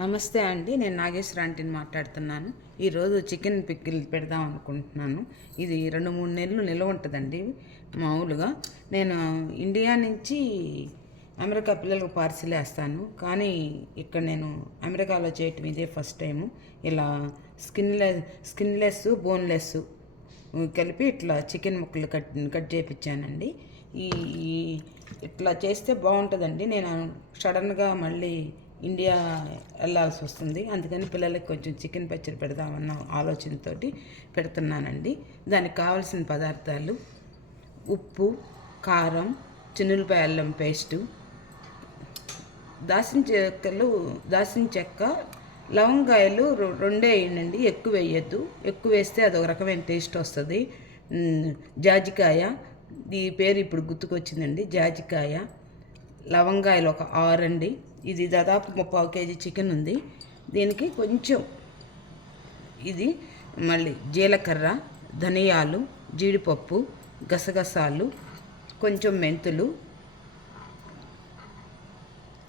నమస్తే అండి నేను నాగేశ్వర ఆంటీని మాట్లాడుతున్నాను. ఈరోజు చికెన్ పిక్కిల్ పెడదాం అనుకుంటున్నాను. ఇది రెండు మూడు నెలలు నిల్వ ఉంటుందండి. మామూలుగా నేను ఇండియా నుంచి అమెరికా పిల్లలకు పార్సిల్ వేస్తాను. కానీ ఇక్కడ నేను అమెరికాలో చేయటం ఇదే ఫస్ట్ టైము. ఇలా స్కిన్లెస్ స్కిన్లెస్ బోన్లెస్ కలిపి ఇట్లా చికెన్ ముక్కలు కట్ కట్ చేయించానండి ఈ ఇట్లా చేస్తే బాగుంటుందండి. నేను సడన్గా మళ్ళీ ఇండియా వెళ్ళాల్సి వస్తుంది. అందుకని పిల్లలకి కొంచెం చికెన్ పచ్చడి పెడదామన్న ఆలోచనతో పెడుతున్నానండి. దానికి కావాల్సిన పదార్థాలు ఉప్పు కారం చిన్నులపాయ అల్లం పేస్టు దాసిన చెక్కలు దాసిన చెక్క లవంగాయలు రెండే వేయండి ఎక్కువ వేయద్దు. ఎక్కువ వేస్తే అది ఒక రకమైన టేస్ట్ వస్తుంది. జాజికాయ ఈ పేరు ఇప్పుడు గుర్తుకొచ్చిందండి. జాజికాయ లవంగాయలు ఒక ఆరండి. ఇది దాదాపు పావు కేజీ చికెన్ ఉంది. దీనికి కొంచెం ఇది మళ్ళీ జీలకర్ర ధనియాలు జీడిపప్పు గసగసాలు కొంచెం మెంతులు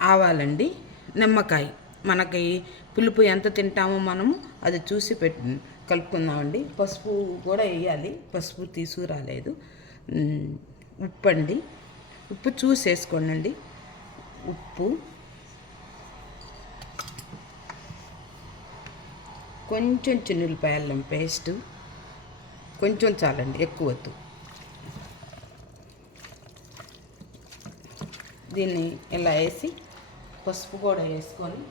ఆవాలండి నిమ్మకాయ. మనకి పులుపు ఎంత తింటామో మనము అది చూసి పెట్ కలుపుకుందామండి. పసుపు కూడా వేయాలి. పసుపు తీసుకురాలేదు. ఉమ్, ఉప్పు అండి ఉప్పు చూసి వేసుకోండి ఉప్పు కొంచెం చిన్నులపాయ అల్లం పేస్ట్. కొంచెం చాలండి ఎక్కువ వద్దు. దీన్ని ఇలా వేసి పసుపు కూడా వేసుకొని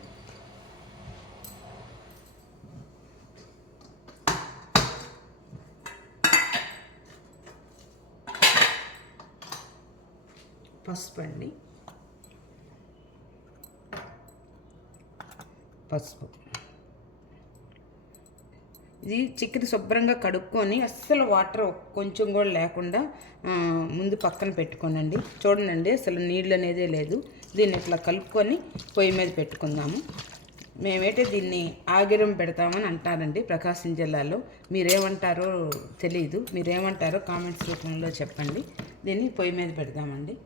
పసుపు అండి. పసుపు. ఇది చికెన్ శుభ్రంగా కడుక్కొని అస్సలు వాటర్ కొంచెం కూడా లేకుండా ముందు పక్కన పెట్టుకోనండి. చూడండి అసలు నీళ్ళు అనేదే లేదు. దీన్ని ఇట్లా కలుపుకొని పొయ్యి మీద పెట్టుకుందాము. మేమైతే దీన్ని ఆగిరం పెడతామని అంటారండి ప్రకాశం జిల్లాలో. మీరేమంటారో తెలియదు మీరేమంటారో కామెంట్స్ రూపంలో చెప్పండి. దీన్ని పొయ్యి మీద పెడదామండి.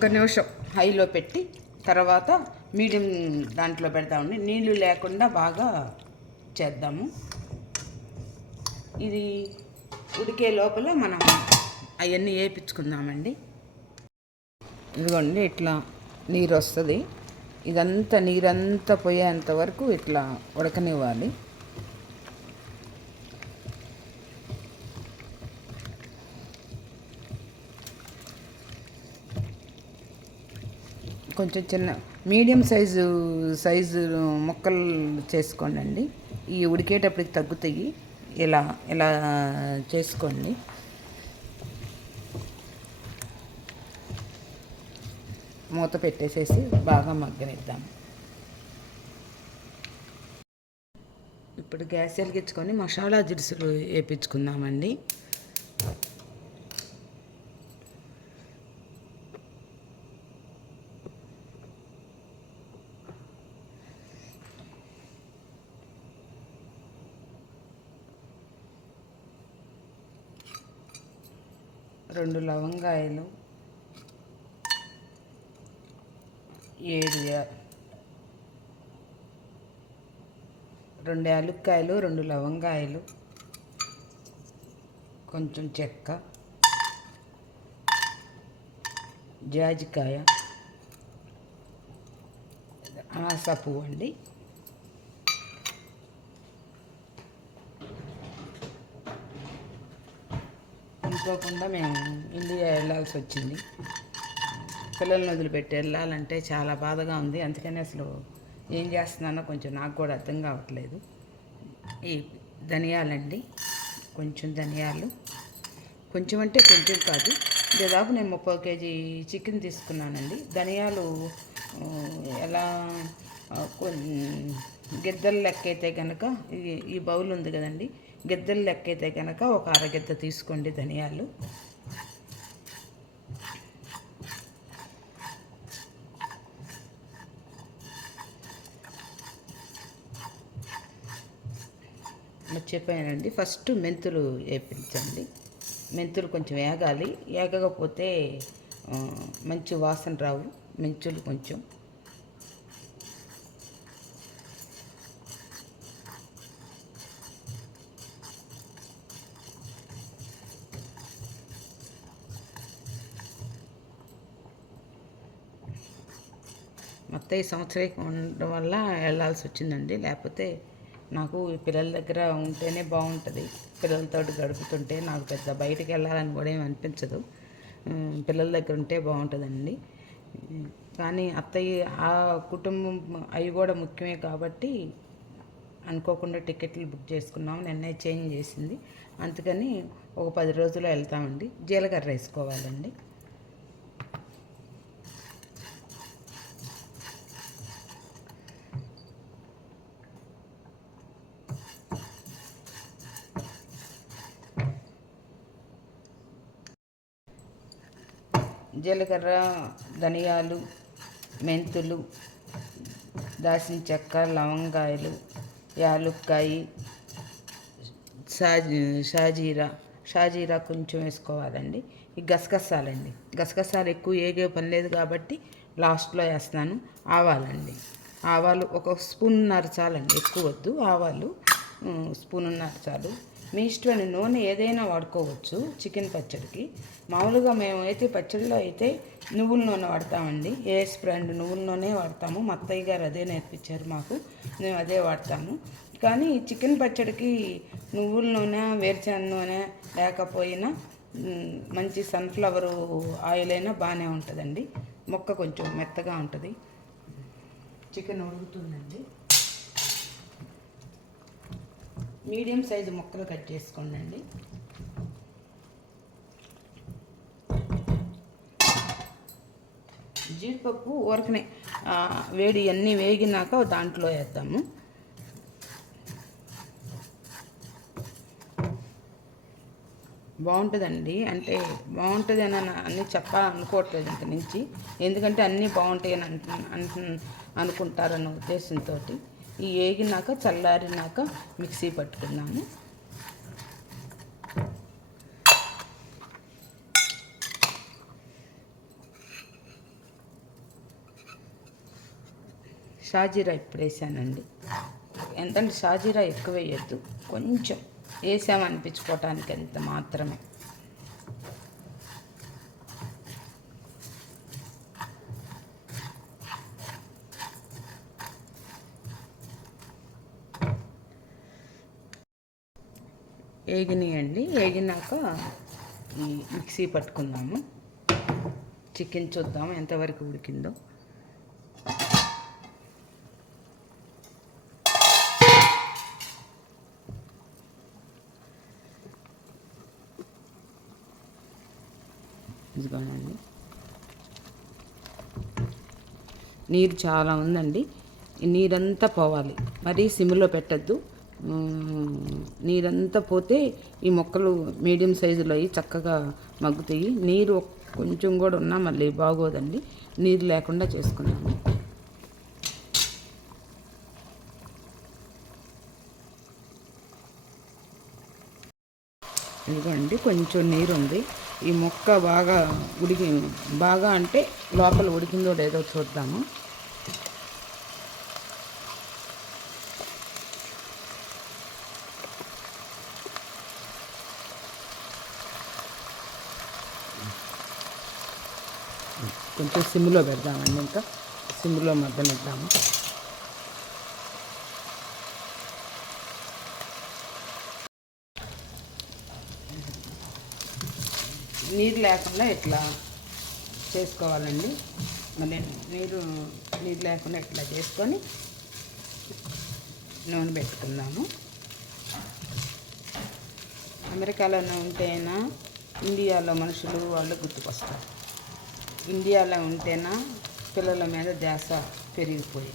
ఒక్క నిమిషం హైలో పెట్టి తర్వాత మీడియం దాంట్లో పెడతామండి. నీళ్ళు లేకుండా బాగా చేద్దాము. ఇది ఉడికే లోపల మనం అవన్నీ వేయించుకుందామండి ఇదిగోండి ఇట్లా నీరు వస్తుంది ఇదంతా నీరంతా పోయేంత వరకు ఇట్లా ఉడకనివ్వాలి. కొంచెం చిన్న మీడియం సైజు సైజు ముక్కలు చేసుకోండి ఈ ఉడికేటప్పటికి తగ్గుతాయి. ఇలా ఇలా చేసుకోండి. మూత పెట్టేసేసి బాగా మగ్గనిద్దాం. ఇప్పుడు గ్యాస్ వెలిగించుకొని మసాలా దినుసులు వేయించుకుందామండి రెండు లవంగాయలు ఏడు రెండు యాలుక్కాయలు రెండు లవంగాయలు కొంచెం చెక్క జాజికాయ అనాస పువ్వు అండి. అనుకోకుండా మేము ఇండియా వెళ్ళాల్సి వచ్చింది. పిల్లల్ని వదిలిపెట్టి వెళ్ళాలంటే చాలా బాధగా ఉంది. అందుకని అసలు ఏం చేస్తున్నానో కొంచెం నాకు కూడా అర్థం కావట్లేదు. ఈ ధనియాలండి. కొంచెం ధనియాలు. కొంచెం అంటే కొంచెం కాదు. దాదాపు నేను ముప్పై కేజీ చికెన్ తీసుకున్నానండి. ధనియాలు ఎలా గిద్దలు లెక్క అయితే కనుక ఈ ఈ బౌల్ ఉంది కదండి. గిద్దలు లెక్క అయితే కనుక ఒక అరగిద్ద తీసుకోండి ధనియాలు. మర్చిపోయానండి. ఫస్ట్ మెంతులు వేపించండి. మెంతులు కొంచెం వేగాలి. వేగకపోతే మంచి వాసన రావు. మెంతులు కొంచెం మొత్తం ఈ సంవత్సరం ఉండడం వల్ల వెళ్ళాల్సి వచ్చిందండి. లేకపోతే నాకు ఈ పిల్లల దగ్గర ఉంటేనే బాగుంటుంది. పిల్లలతో గడుపుతుంటే నాకు పెద్ద బయటికి వెళ్ళాలని కూడా ఏమి అనిపించదు. పిల్లల దగ్గర ఉంటే బాగుంటుందండి. కానీ అత్తయ్య ఆ కుటుంబం అవి కూడా ముఖ్యమే కాబట్టి అనుకోకుండా టికెట్లు బుక్ చేసుకున్నాం. నిన్నే చేంజ్ చేసింది. అందుకని ఒక పది రోజులు వెళ్తామండి. జీలకర్ర వేసుకోవాలండి. జీలకర్ర ధనియాలు మెంతులు దాల్చిన చెక్క లవంగాయలు యాలుక్కాయి షాజీ షాజీరా షాజీరా కొంచెం వేసుకోవాలండి. ఈ గసగసాలండి. గసగసాలు ఎక్కువ ఏగే పని లేదు కాబట్టి లాస్ట్లో వేస్తాను ఆవాలండి. ఆవాలు ఒక స్పూన్ చాలండి ఎక్కువ వద్దు. ఆవాలు స్పూన్ స్పూనున్నర చాలు. మీ ఇష్టమైన నూనె ఏదైనా వాడుకోవచ్చు చికెన్ పచ్చడికి. మామూలుగా మేము అయితే పచ్చడిలో అయితే నువ్వుల నూనె వాడతామండి. ఏఎస్ బ్రాండ్ నువ్వుల నూనె వాడతాము. మా అత్తయ్య గారు అదే నేర్పించారు మాకు. మేము అదే వాడతాము. కానీ చికెన్ పచ్చడికి నువ్వుల నూనె వేరుశెనగ నూనె లేకపోయినా మంచి సన్ఫ్లవర్ ఆయిల్ అయినా బాగానే ఉంటుందండి. మొక్క కొంచెం మెత్తగా ఉంటుంది. చికెన్ ఉడుకుతుందండి. మీడియం సైజు ముక్కలు కట్ చేసుకోండి జీడిపప్పు ఊరకనే వేడి అన్నీ వేగినాక దాంట్లో వేద్దాము. బాగుంటుందండి. అంటే బాగుంటుంది అని అన్నీ చెప్పాలనుకోవట్లేదు ఇంత నుంచి. ఎందుకంటే అన్నీ బాగుంటాయి అని అంటు అనుకుంటారన్న ఉద్దేశంతో ఈ వేగినాక చల్లారినాక మిక్సీ పట్టుకున్నాము షాజీరా ఇప్పుడు వేసానండి. ఎంతంటే షాజీరా ఎక్కువ వేయద్దు. కొంచెం వేసామనిపించుకోవటానికి అంత మాత్రమే. వేగినాయండి వేగినాక ఈ మిక్సీ పట్టుకుందాము. చికెన్ చూద్దాం ఎంతవరకు ఉడికిందో. ఇదిగోనండి. నీరు చాలా ఉందండి. ఈ నీరంతా పోవాలి. మరీ సిమ్లో పెట్టద్దు. నీరంతా పోతే ఈ మొక్కలు మీడియం సైజులో అయ్యి చక్కగా మగ్గుతాయి. నీరు కొంచెం కూడా ఉన్నా మళ్ళీ బాగోదండి. నీరు లేకుండా చేసుకున్నాము ఇదిగోండి కొంచెం నీరు ఉంది. ఈ మొక్క బాగా ఉడికి బాగా అంటే లోపల ఉడికిందో లేదో చూద్దాము. కొంచెం సిమ్లో పెడదామండి ఇంకా. సిమ్లో మద్దనిద్దాము నీరు లేకుండా ఇట్లా చేసుకోవాలండి. మళ్ళీ నీరు నీరు లేకుండా ఇట్లా చేసుకొని నూనె పెట్టుకుందాము. అమెరికాలోనే ఉంటేనా ఇండియాలో మనుషులు వాళ్ళు గుర్తుకొస్తారు. ఇండియాలో ఉంటేనా పిల్లల మీద ధ్యాస పెరిగిపోయి.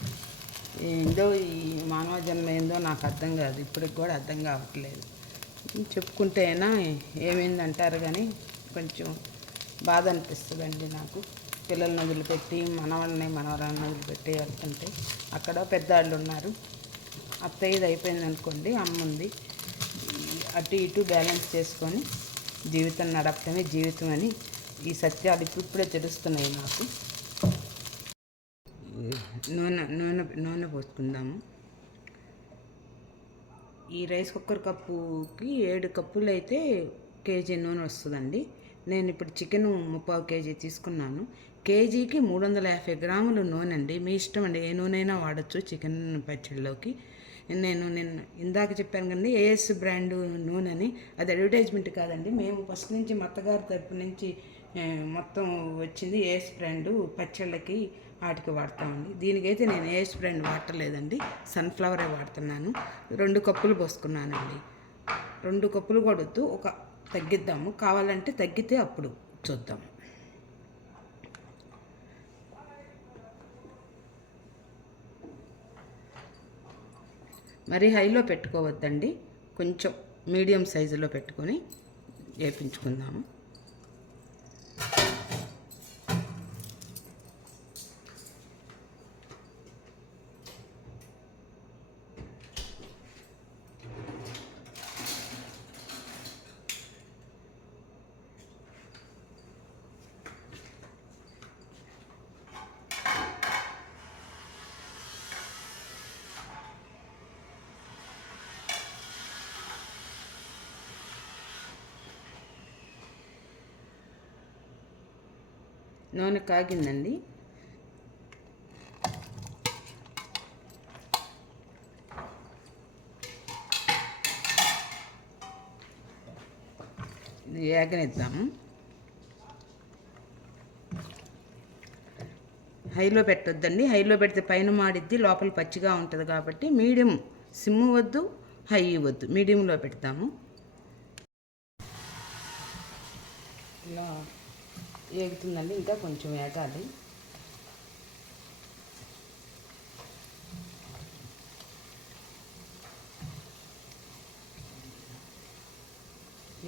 ఏందో ఈ మానవ జన్మ ఏందో నాకు అర్థం కాదు. ఇప్పటికి కూడా అర్థం కావట్లేదు. చెప్పుకుంటేనా ఏమైంది అంటారు కానీ కొంచెం బాధ అనిపిస్తుందండి నాకు. పిల్లల్ని వదిలిపెట్టి మనవాళ్ళని మనవరాళ్ళని వదిలిపెట్టి వెళ్తుంటే అక్కడ పెద్దవాళ్ళు ఉన్నారు. అత్తయ్యది అయిపోయింది అనుకోండి అమ్మ ఉంది. అటు ఇటు బ్యాలెన్స్ చేసుకొని జీవితం నడపడమే జీవితం అని ఈ సత్యాలు ఇప్పుడిప్పుడే తెలుస్తున్నాయి నాకు. నూనె నూనె నూనె పోసుకుందాము. ఈ రైస్ కుక్కర్ కప్పుకి ఏడు కప్పులు అయితే కేజీ నూనె వస్తుందండి. నేను ఇప్పుడు చికెన్ ముప్పావు కేజీ తీసుకున్నాను. కేజీకి మూడు వందల యాభై గ్రాములు నూనె అండి. మీ ఇష్టం అండి. ఏ నూనె అయినా వాడచ్చు చికెన్ పచ్చడిలోకి. నేను నిన్న ఇందాక చెప్పాను కదండి ఏఎస్ బ్రాండ్ నూనె అని అది అడ్వర్టైజ్మెంట్ కాదండి. మేము ఫస్ట్ నుంచి మా అత్తగారి తరపు నుంచి మొత్తం వచ్చింది ఏస్ బ్రాండ్ పచ్చళ్ళకి వాటికి వాడతామండి దీనికైతే నేను ఏస్ బ్రాండ్ వాడలేదండి సన్ఫ్లవరే వాడుతున్నాను. రెండు కప్పులు పోసుకున్నానండి. రెండు కప్పులు కొడుతూ ఒక తగ్గిద్దాము. కావాలంటే తగ్గితే అప్పుడు చూద్దాం. మరి హైలో పెట్టుకోవద్దండి. కొంచెం మీడియం సైజులో పెట్టుకొని వేపించుకుందాము. నూనె కాగిందండి. ఇది వేగనిద్దాము హైలో పెట్టొద్దండి. హైలో పెడితే పైన మాడిద్ది లోపల పచ్చిగా ఉంటుంది కాబట్టి మీడియం సిమ్ వద్దు హై వద్దు. మీడియంలో పెడతాము. ఇలా వేగుతుందండి ఇంకా కొంచెం ఏగాలి.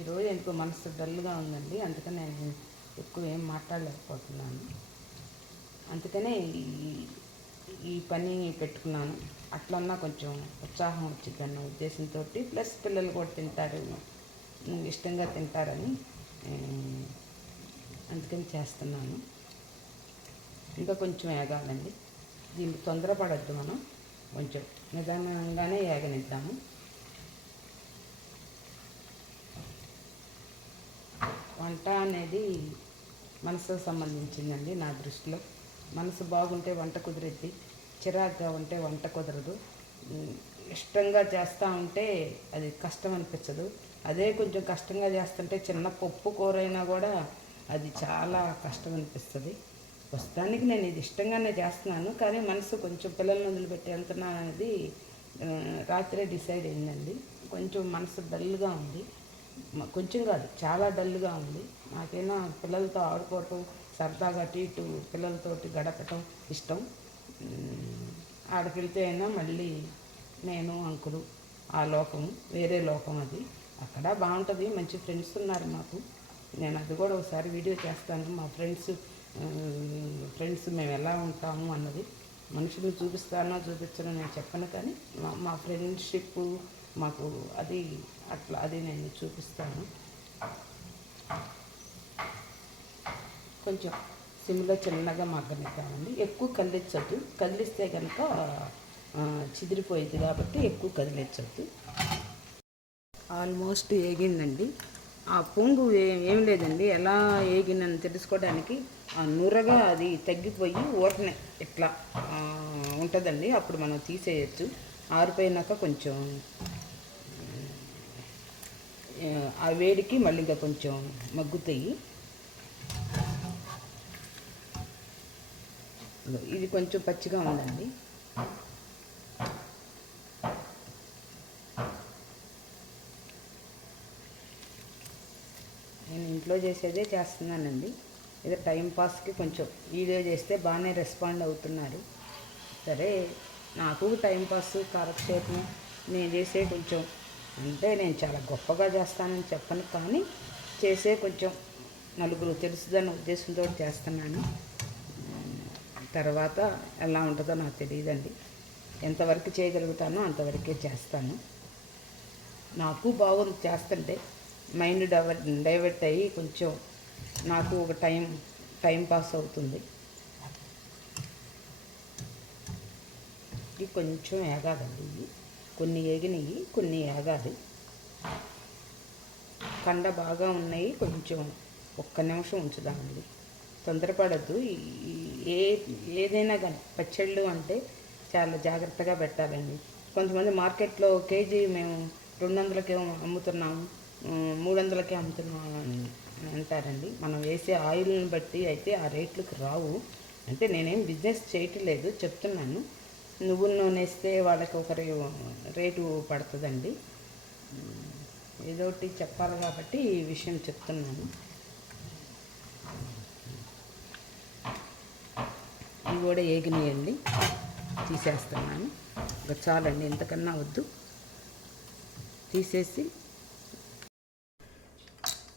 ఈరోజు ఎందుకో మనసు డల్గా ఉందండి అందుకని నేను ఎక్కువ ఏం మాట్లాడలేకపోతున్నాను. అందుకనే ఈ ఈ పని పెట్టుకున్నాను. అట్లన్నా కొంచెం ఉత్సాహం వచ్చింది అన్న ఉద్దేశంతో ప్లస్ పిల్లలు కూడా తింటారు ఇష్టంగా తింటారని అందుకని చేస్తున్నాను. ఇంకా కొంచెం ఏగాలండి. దీనికి తొందరపడద్దు మనం. కొంచెం నిదానంగానే ఏగనిద్దాము. వంట అనేది మనసుకు సంబంధించిందండి నా దృష్టిలో. మనసు బాగుంటే వంట కుదిరిద్ది చిరాగ్గా ఉంటే వంట కుదరదు. ఇష్టంగా చేస్తూ ఉంటే అది కష్టం అనిపించదు. అదే కొంచెం కష్టంగా చేస్తుంటే చిన్న పప్పు కూర అయినా కూడా అది చాలా కష్టం అనిపిస్తుంది. ప్రస్తుతానికి నేను ఇది ఇష్టంగానే చేస్తున్నాను కానీ మనసు కొంచెం పిల్లల్ని వదిలిపెట్టి వెళ్తున్నాను అనేది రాత్రే డిసైడ్ అయిందండి. కొంచెం మనసు డల్గా ఉంది. కొంచెం కాదు చాలా డల్గా ఉంది. నాకైనా పిల్లలతో ఆడుకోవటం సరదాగా అటు ఇటు పిల్లలతోటి గడపటం ఇష్టం. ఉమ్, అయినా మళ్ళీ నేను అంకులు ఆ లోకం వేరే లోకం అది. అక్కడ బాగుంటుంది మంచి ఫ్రెండ్స్ ఉన్నారు మాకు. నేను అది కూడా ఒకసారి వీడియో చేస్తాను. మా ఫ్రెండ్స్ ఫ్రెండ్స్ మేము ఎలా ఉంటాము అన్నది మనుషులు చూపిస్తానో చూపించనో నేను చెప్పను కానీ మా మా ఫ్రెండ్షిప్ మాకు అది అట్లా అది నేను చూపిస్తాను. కొంచెం సిమ్లో చిన్నగా మగ్గనిద్దామండి. ఎక్కువ కదిలించొద్దు. కదిలిస్తే కనుక ఆ, చిదిరిపోయింది కాబట్టి ఎక్కువ కదిలించొద్దు. ఆల్మోస్ట్ ఏగిందండి. ఆ పొంగు ఏం లేదండి. ఎలా ఏగిందని తెలుసుకోవడానికి ఆ నురగా అది తగ్గిపోయి ఓటనే ఇట్లా ఉంటుందండి. అప్పుడు మనం తీసేయచ్చు. ఆరిపోయినాక కొంచెం ఆ, వేడికి మళ్ళీ ఇంకా కొంచెం మగ్గుతాయి. ఇది కొంచెం పచ్చిగా ఉందండి నేను ఇంట్లో చేసేదే చేస్తున్నానండి. ఏదో టైంపాస్కి కొంచెం వీడియో చేస్తే బాగానే రెస్పాండ్ అవుతున్నారు. సరే నాకు టైంపాస్ కాలక్షేపం నేను చేసే కొంచెం అంటే నేను చాలా గొప్పగా చేస్తానని చెప్పను. కానీ చేసే కొంచెం నలుగురు తెలుసుదన్న ఉద్దేశంతో చేస్తున్నాను. తర్వాత ఎలా ఉంటుందో నాకు తెలియదండి. ఎంతవరకు చేయగలుగుతానో అంతవరకే చేస్తాను. నాకు బాగుంది చేస్తుంటే. మైండ్ డైవర్ డైవర్ట్ అయ్యి కొంచెం నాకు ఒక టైం టైం పాస్ అవుతుంది. ఇది కొంచెం ఏగాదండి ఇవి కొన్ని ఏగినవి కొన్ని ఏగాది కండ బాగా ఉన్నాయి కొంచెం ఒక్క నిమిషం ఉంచుదామండి. తొందరపడద్దు. ఏ ఏదైనా కానీ పచ్చళ్ళు అంటే చాలా జాగ్రత్తగా పెట్టాలండి. కొంతమంది మార్కెట్లో కేజీ మేము రెండు వందలకే అమ్ముతున్నాము. మూడు వందలకే అమ్ముతున్నాము అంటారండి. మనం వేసే ఆయిల్ని బట్టి అయితే ఆ రేట్లకు రావు. అంటే నేనేం బిజినెస్ చేయటం లేదు చెప్తున్నాను. నువ్వుల నూనె వేస్తే వాళ్ళకి ఒక రే రేటు పడుతుందండి. ఏదోటి చెప్పాలి కాబట్టి ఈ విషయం చెప్తున్నాను. ఇవి కూడా ఏగినాయండి. తీసేస్తున్నాను. ఇంకా చాలండి ఎంతకన్నా వద్దు. తీసేసి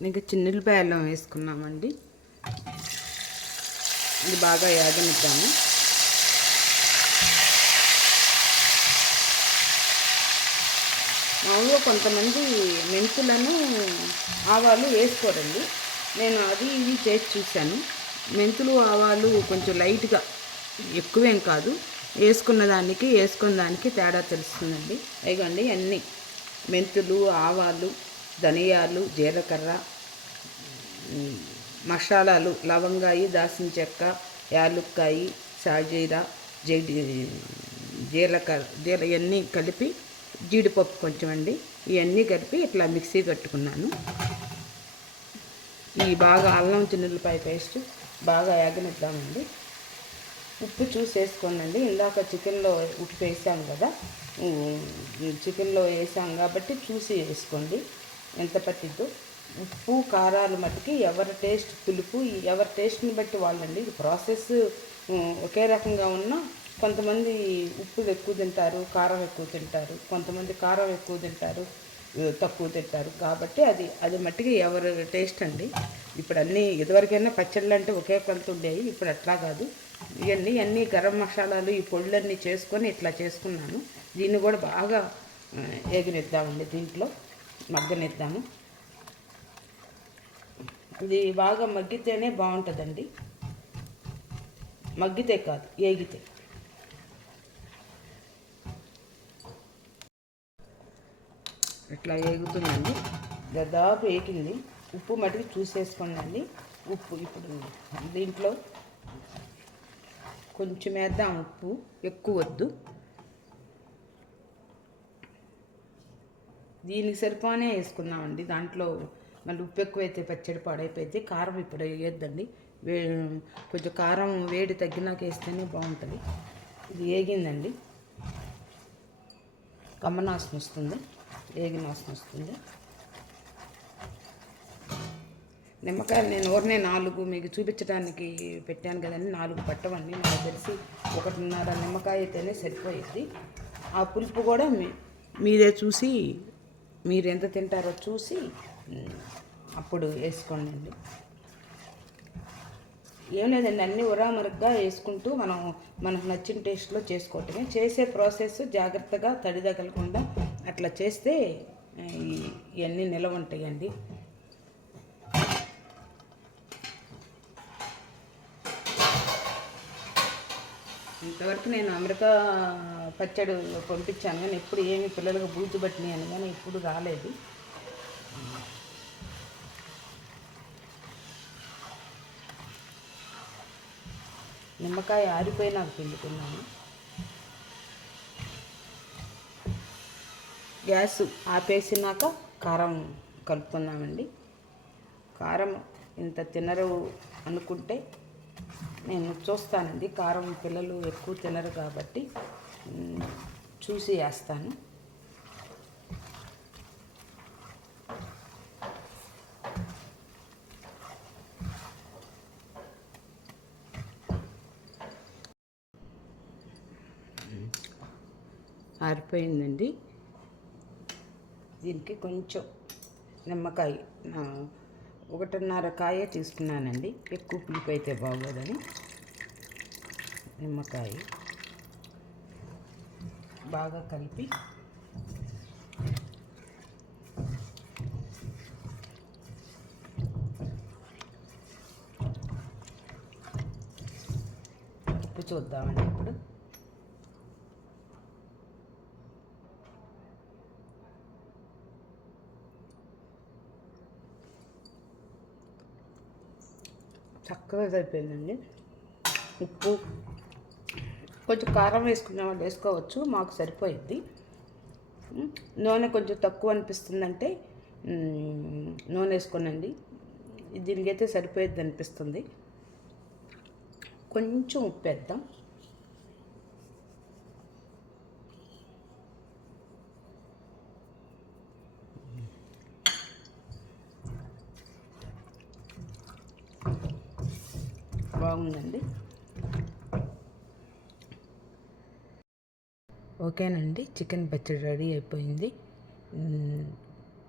ఇంకా చిన్నులపాయ అల్లం వేసుకున్నామండి. ఇది బాగా యాగనిద్దాము మామూలుగా కొంతమంది మెంతులను ఆవాలు వేసుకోరండి. నేను అది ఇది చేసి చూశాను. మెంతులు ఆవాలు కొంచెం లైట్గా ఎక్కువేం కాదు. వేసుకున్న దానికి వేసుకున్న దానికి తేడా తెలుస్తుందండి. అయిగోండి అన్నీ. మెంతులు ఆవాలు. ధనియాలు జీలకర్ర మసాలాలు లవంగాయి దాసిన చెక్క యాలుక్కాయి సాజీర జీడి జీలకర్ర జీల ఇవన్నీ కలిపి జీడిపప్పు కొంచెం అండి. ఇవన్నీ కలిపి ఇట్లా మిక్సీ కట్టుకున్నాను ఈ బాగా అల్లం చిన్నులపాయ పేస్ట్ బాగా యాగనిద్దామండి. ఉప్పు చూసి ఇందాక చికెన్లో ఉప్పు వేసాం కదా. చికెన్లో వేసాం కాబట్టి చూసి వేసుకోండి. ఎంత పట్టిద్దో. ఉప్పు కారాలు మట్టుకి ఎవరి టేస్ట్ పులుపు ఎవరి టేస్ట్ని బట్టి వాళ్ళండి. ఇది ప్రాసెస్ ఒకే రకంగా ఉన్నా కొంతమంది ఉప్పు ఎక్కువ తింటారు కారం ఎక్కువ తింటారు కొంతమంది కారం ఎక్కువ తింటారు తక్కువ తింటారు. కాబట్టి అది అది మట్టికి ఎవరు టేస్ట్ అండి. ఇప్పుడు అన్నీ ఇదివరకైనా పచ్చళ్ళు అంటే ఒకే కొంత ఉండేవి ఇప్పుడు అట్లా కాదు. ఇవన్నీ అన్నీ గరం మసాలాలు ఈ పొళ్ళన్నీ చేసుకొని ఇట్లా చేసుకున్నాను. దీన్ని కూడా బాగా ఎగిరిద్దామండి దీంట్లో. మగ్గనిద్దాము. ఇది బాగా మగ్గితేనే బాగుంటుందండి. మగ్గితే కాదు ఏగితే. ఇట్లా ఏగుతుందండి. దాదాపు ఏకింది. ఉప్పు మటుకు చూసేసుకోండి ఉప్పు ఇప్పుడు దీంట్లో కొంచెం వేద్దాం ఉప్పు. ఎక్కువ వద్దు. దీనికి సరిపోనే వేసుకుందామండి. దాంట్లో మళ్ళీ ఉప్పు ఎక్కువైతే పచ్చడి పాడైపోతే కారం ఇప్పుడు వేయొద్దండి. వే కొంచెం కారం వేడి తగ్గినాక వేస్తేనే బాగుంటుంది. ఇది వేగిందండి. కమ్మనాశనం వస్తుంది. ఏగిన వస్తుంది. నిమ్మకాయలు నేను ఊరినే నాలుగు మీకు చూపించడానికి పెట్టాను కదండి. నాలుగు పట్టవండి. నాకు తెలిసి ఒకటిన్నర నిమ్మకాయ అయితేనే సరిపోయేది. ఆ పులుపు కూడా మీ మీరే చూసి మీరు ఎంత తింటారో చూసి అప్పుడు వేసుకోండి అండి ఏం లేదండి అన్నీ ఉరామరుగ్గా వేసుకుంటూ మనం మనకు నచ్చిన టేస్ట్లో చేసుకోవటమే. చేసే ప్రాసెస్ జాగ్రత్తగా తడి తగలకుండా అట్లా చేస్తే ఇవన్నీ నిలవ ఉంటాయండి. ఇంతవరకు నేను అమెరికా పచ్చడి పంపించాను కానీ ఎప్పుడు ఏమి పిల్లలకు బూజు పట్టినాయి కానీ ఇప్పుడు రాలేదు. నిమ్మకాయ ఆరిపోయి నాకు పిండుకున్నాను. గ్యాస్ ఆపేసినాక కారం కలుపుకుందామండి. కారం ఇంత తినరు అనుకుంటే నేను చూస్తానండి. కారం పిల్లలు ఎక్కువ తినరు కాబట్టి చూసి వేస్తాను. ఆరిపోయిందండి. దీనికి కొంచెం నిమ్మకాయ ఒకటిన్నర కాయే తీసుకున్నానండి. ఎక్కువ పులుపు అయితే బాగోదని నిమ్మకాయ బాగా కలిపి ఉప్పు చూద్దామండి. చక్కగా సరిపోయిందండి. ఉప్పు కొంచెం కారం వేసుకునే వాళ్ళు వేసుకోవచ్చు మాకు సరిపోయింది నూనె కొంచెం తక్కువ అనిపిస్తుందంటే నూనె వేసుకోనండి. దీనికైతే సరిపోయేది అనిపిస్తుంది. కొంచెం ఉప్పు వేద్దాం బాగుందండి ఓకేనండి. చికెన్ పచ్చడి రెడీ అయిపోయింది.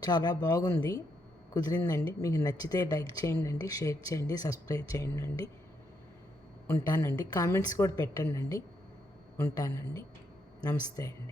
చాలా బాగుంది. కుదిరిందండి. మీకు నచ్చితే లైక్ చేయండి షేర్ చేయండి సబ్స్క్రైబ్ చేయండి ఉంటానండి. కామెంట్స్ కూడా పెట్టండి ఉంటానండి. నమస్తే అండి.